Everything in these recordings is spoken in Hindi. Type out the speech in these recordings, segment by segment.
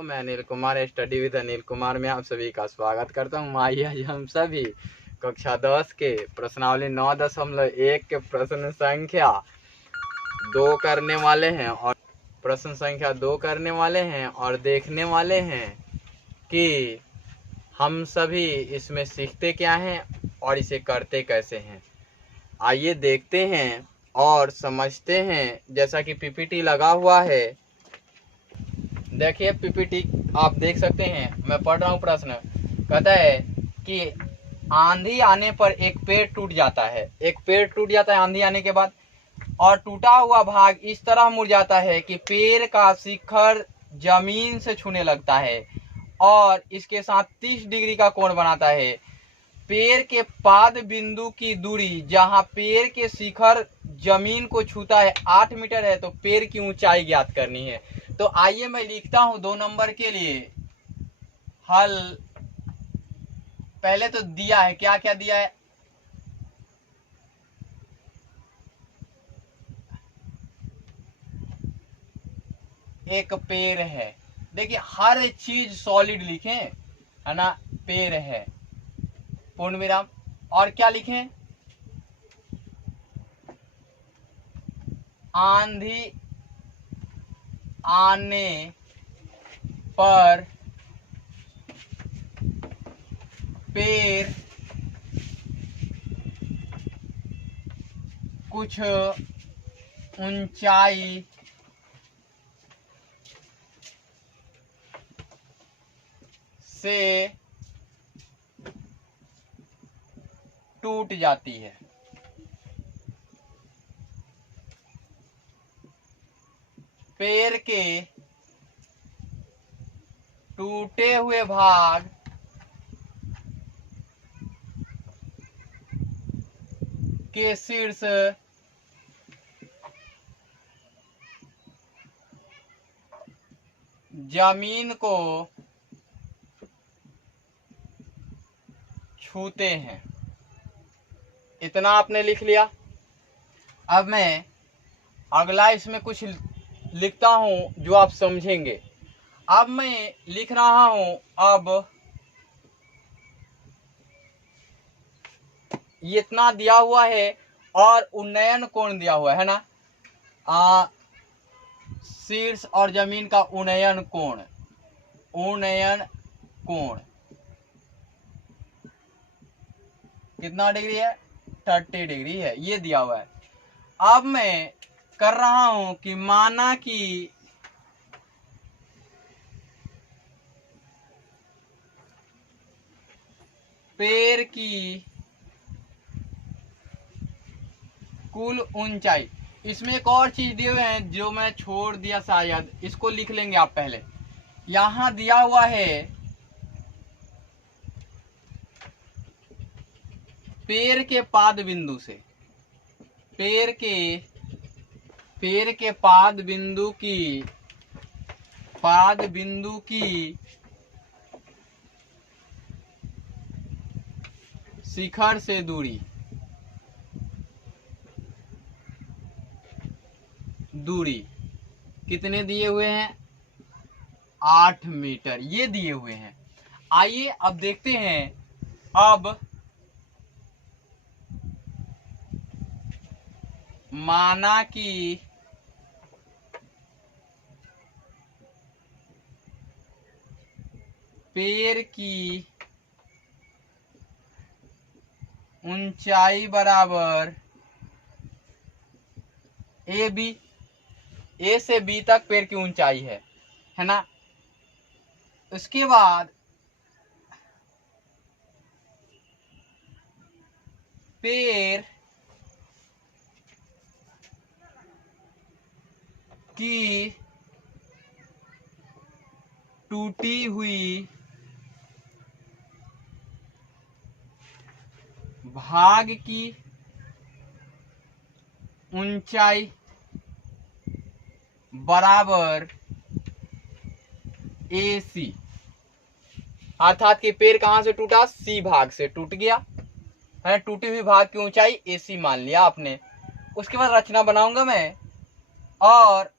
तो मैं अनिल कुमार स्टडी विद अनिल कुमार में आप सभी का स्वागत करता हूँ। आइए आज हम सभी कक्षा 10 के प्रश्नावली 9.1 के प्रश्न संख्या 2 करने वाले हैं और देखने वाले हैं कि हम सभी इसमें सीखते क्या हैं और इसे करते कैसे हैं। आइए देखते हैं और समझते हैं। जैसा कि पीपीटी लगा हुआ है, देखिए पीपीटी आप देख सकते हैं। मैं पढ़ रहा हूँ। प्रश्न कहता है कि आंधी आने पर एक पेड़ टूट जाता है। आंधी आने के बाद, और टूटा हुआ भाग इस तरह मुड़ जाता है कि पेड़ का शिखर जमीन से छूने लगता है और इसके साथ 30 डिग्री का कोण बनाता है। पेड़ के पाद बिंदु की दूरी जहां पेड़ के शिखर जमीन को छूता है 8 मीटर है, तो पेड़ की ऊंचाई ज्ञात करनी है। तो आइए मैं लिखता हूं 2 नंबर के लिए हल। पहले तो दिया है, क्या क्या दिया है। एक पेड़ है, देखिए हर चीज सॉलिड लिखें, है ना। पेड़ है, पूर्ण विराम। और क्या लिखें, आंधी आने पर पेड़ कुछ ऊंचाई से टूट जाती है। पेड़ के टूटे हुए भाग के शीर्ष जमीन को छूते हैं। इतना आपने लिख लिया। अब मैं अगला इसमें कुछ लिखता हूं जो आप समझेंगे। अब मैं लिख रहा हूं, अब इतना दिया हुआ है और उन्नयन कोण दिया हुआ है ना। शीर्ष और जमीन का उन्नयन कोण कितना डिग्री है, 30 डिग्री है, ये दिया हुआ है। अब मैं कर रहा हूं कि माना कि पेड़ की कुल ऊंचाई, इसमें एक और चीज दिए हुए हैं जो मैं छोड़ दिया शायद, इसको लिख लेंगे आप पहले। यहां दिया हुआ है पेड़ के पाद बिंदु से, पेड़ के पाद बिंदु की शिखर से दूरी कितने दिए हुए हैं, 8 मीटर, ये दिए हुए हैं। आइए अब देखते हैं। अब माना कि पेड़ की ऊंचाई बराबर ए से बी तक पेड़ की ऊंचाई है ना। उसके बाद पेड़ की टूटी हुई भाग की ऊंचाई बराबर AC, अर्थात कि पेड़ कहां से टूटा, सी भाग से टूट गया है। टूटी हुई भाग की ऊंचाई AC मान लिया आपने। उसके बाद रचना बनाऊंगा मैं, और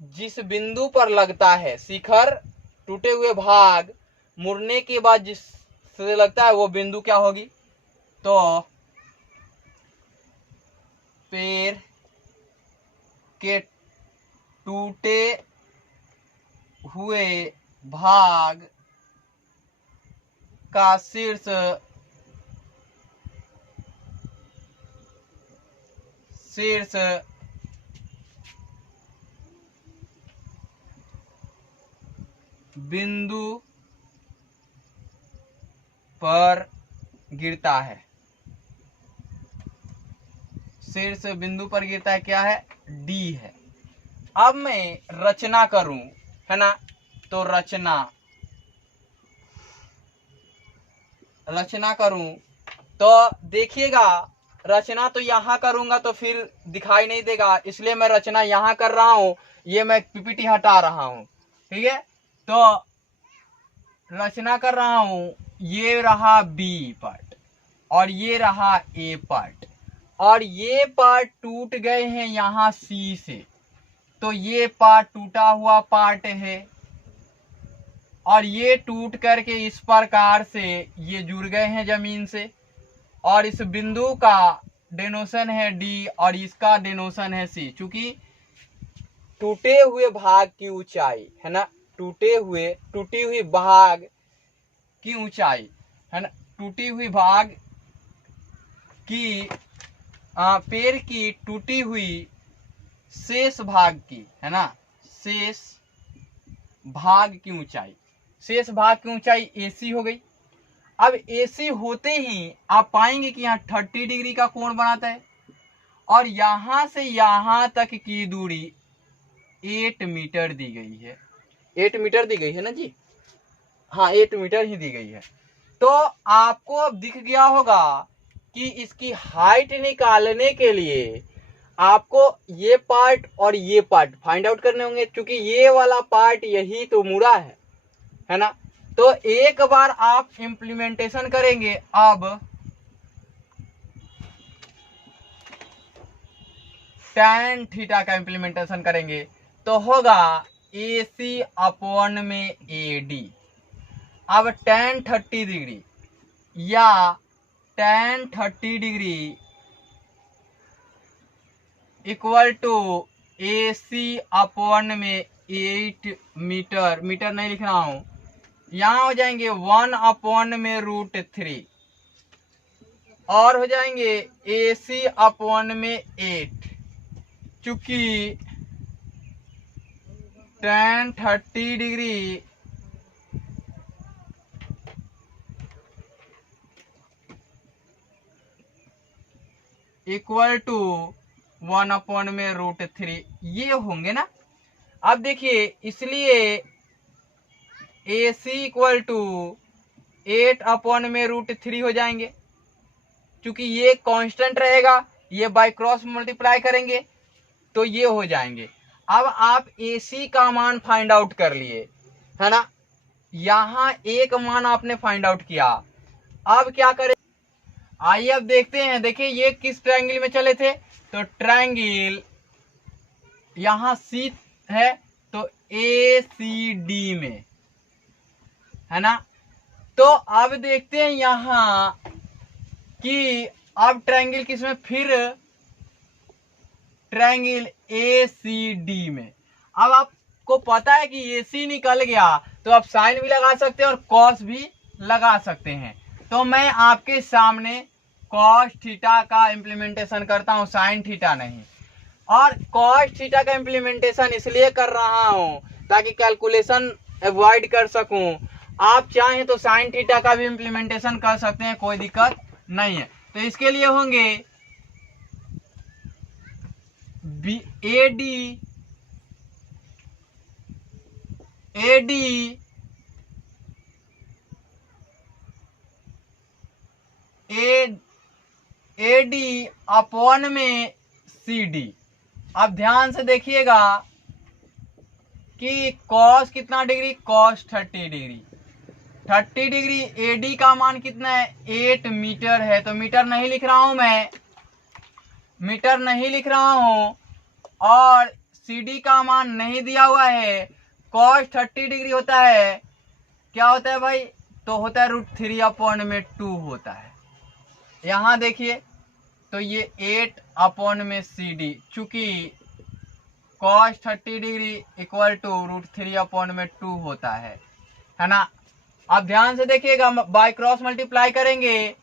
जिस बिंदु पर लगता है शिखर टूटे हुए भाग मुड़ने के बाद जिससे लगता है वो बिंदु क्या होगी, तो पेड़ के टूटे हुए भाग का शीर्ष बिंदु पर गिरता है। शीर्ष बिंदु पर गिरता है, क्या है, डी है। अब मैं रचना करूं, है ना, तो रचना करूं तो देखिएगा, रचना तो यहां करूंगा तो फिर दिखाई नहीं देगा, इसलिए मैं रचना यहां कर रहा हूं। ये मैं पीपीटी हटा रहा हूं, ठीक है। तो रचना कर रहा हूं, ये रहा बी पार्ट और ये रहा ए पार्ट, और ये पार्ट टूट गए हैं यहां सी से, तो ये पार्ट टूटा हुआ पार्ट है, और ये टूट करके इस प्रकार से ये जुड़ गए हैं जमीन से, और इस बिंदु का डेनोशन है डी और इसका डेनोशन है सी। चूंकि टूटे हुए भाग की ऊंचाई, है ना, टूटी हुई भाग की ऊंचाई, है ना, टूटी हुई भाग की पेड़ की टूटी हुई शेष भाग की, है ना, शेष भाग की ऊंचाई एसी हो गई। अब एसी होते ही आप पाएंगे कि यहाँ 30 डिग्री का कोण बनाता है, और यहां से यहां तक की दूरी 8 मीटर दी गई है। 8 मीटर दी गई है ना जी, हाँ 8 मीटर ही दी गई है। तो आपको अब दिख गया होगा कि इसकी हाइट निकालने के लिए आपको ये पार्ट और ये पार्ट फाइंड आउट करने होंगे, क्योंकि ये वाला पार्ट यही तो मुड़ा है ना। तो एक बार आप इंप्लीमेंटेशन करेंगे, अब tan थीटा का इंप्लीमेंटेशन करेंगे तो होगा AC अपॉन में AD। अब tan 30 डिग्री या tan 30 degree equal to AC upon में 8 मीटर, मीटर नहीं लिख रहा हूं, यहां हो जाएंगे 1 अपॉन में √3, और हो जाएंगे AC अपॉन में 8। चूंकि tan 30 degree equal to 1 upon में √3 ये होंगे ना। अब देखिए, इसलिए AC इक्वल टू 8 अपॉन में √3 हो जाएंगे, क्योंकि ये कांस्टेंट रहेगा, ये बाय क्रॉस मल्टीप्लाई करेंगे तो ये हो जाएंगे। अब आप AC का मान फाइंड आउट कर लिए, है ना, यहां एक मान आपने फाइंड आउट किया। अब क्या करें, आइए अब देखते हैं। देखिए ये किस ट्रायंगल में चले थे, तो ट्रायंगल यहां C है तो ACD में, है ना। तो अब देखते हैं यहां कि अब ट्रायंगल किसमें, फिर ट्रायंगल ACD में। अब आपको पता है कि AC निकल गया तो आप साइन भी लगा सकते हैं और कॉस भी लगा सकते हैं। तो मैं आपके सामने कॉस थीटा का इंप्लीमेंटेशन करता हूं, साइन थीटा नहीं। और कॉस थीटा का इंप्लीमेंटेशन इसलिए कर रहा हूं ताकि कैलकुलेशन अवॉइड कर सकूं। आप चाहें तो साइन थीटा का भी इंप्लीमेंटेशन कर सकते हैं, कोई दिक्कत नहीं है। तो इसके लिए होंगे AD अपॉन में CD। अब ध्यान से देखिएगा कि कॉस कितना degree, cos 30 degree. 30 degree AD का मान कितना है, 8 मीटर है। तो मीटर नहीं लिख रहा हूं मैं, और CD का मान नहीं दिया हुआ है, cos 30 डिग्री होता है, क्या होता है भाई, तो होता है √3/2 होता है। यहां देखिए तो ये 8/CD, चूंकि cos 30 डिग्री इक्वल टू √3/2 होता है ना। अब ध्यान से देखिएगा, बाय क्रॉस मल्टीप्लाई करेंगे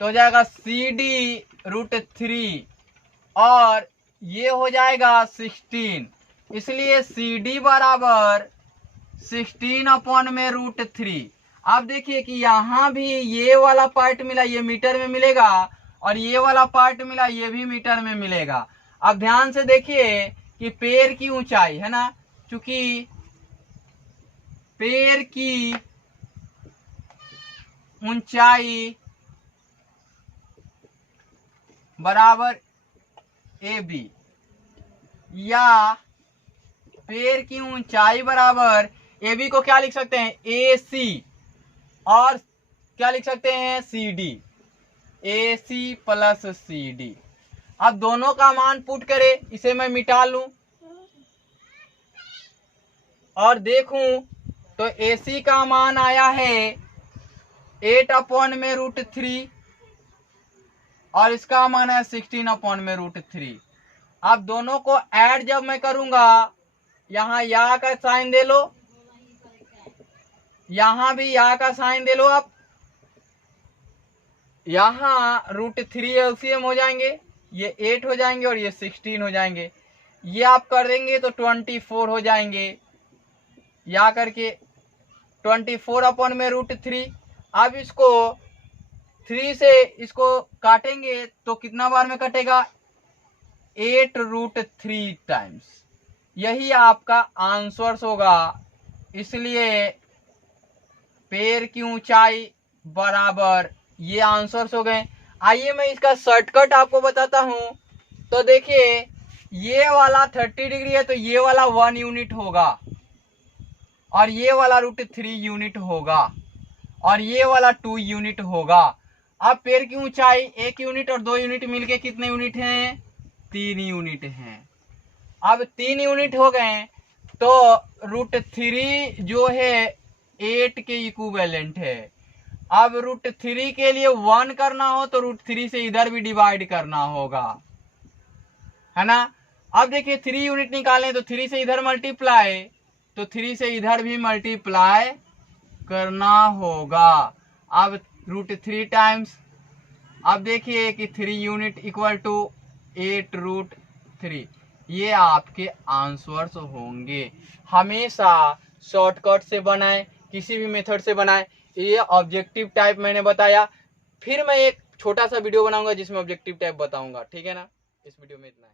तो हो जाएगा CD √3 और ये हो जाएगा 16, इसलिए CD बराबर 16/√3। अब देखिए कि यहां भी ये वाला पार्ट मिला, ये मीटर में मिलेगा, और ये वाला पार्ट मिला, ये भी मीटर में मिलेगा। अब ध्यान से देखिए कि पेड़ की ऊंचाई है ना, चूंकि पेड़ की ऊंचाई बराबर AB, या पेड़ की ऊंचाई बराबर AB को क्या लिख सकते हैं, AC, और क्या लिख सकते हैं, CD, AC प्लस CD। अब दोनों का मान पुट करे, इसे मैं मिटा लूं और देखूं तो AC का मान आया है 8/√3 और इसका मान है 16/√3। अब दोनों को ऐड जब मैं करूंगा, यहां या का साइन दे लो, यहां भी या का साइन दे लो, आप यहां √3 LCM हो जाएंगे, ये 8 हो जाएंगे और ये 16 हो जाएंगे। ये आप कर देंगे तो 24 हो जाएंगे, या करके 24/√3। अब इसको 3 से इसको काटेंगे तो कितना बार में कटेगा, 8√3 टाइम्स। यही आपका आंसर होगा, इसलिए पेड़ की ऊंचाई बराबर, ये आंसर्स हो गए। आइए मैं इसका शॉर्टकट आपको बताता हूं। तो देखिए ये वाला 30 डिग्री है तो ये वाला 1 यूनिट होगा, और ये वाला √3 यूनिट होगा, और ये वाला 2 यूनिट होगा। अब पेड़ की ऊंचाई 1 यूनिट और 2 यूनिट मिलके कितने यूनिट हैं, 3 यूनिट हैं। अब 3 यूनिट हो गए तो √3 जो है 8 के इक्विवेलेंट है। अब √3 के लिए 1 करना हो तो √3 से इधर भी डिवाइड करना होगा, है ना। अब देखिए 3 यूनिट निकालें तो 3 से इधर मल्टीप्लाई, तो 3 से इधर भी मल्टीप्लाई करना होगा। अब √3 टाइम्स, अब देखिए कि 3 यूनिट इक्वल टू 8√3। ये आपके आंसर्स होंगे। हमेशा शॉर्टकट से बनाएं, किसी भी मेथड से बनाएं। ये ऑब्जेक्टिव टाइप मैंने बताया, फिर मैं एक छोटा सा वीडियो बनाऊंगा जिसमें ऑब्जेक्टिव टाइप बताऊंगा, ठीक है ना। इस वीडियो में इतना है।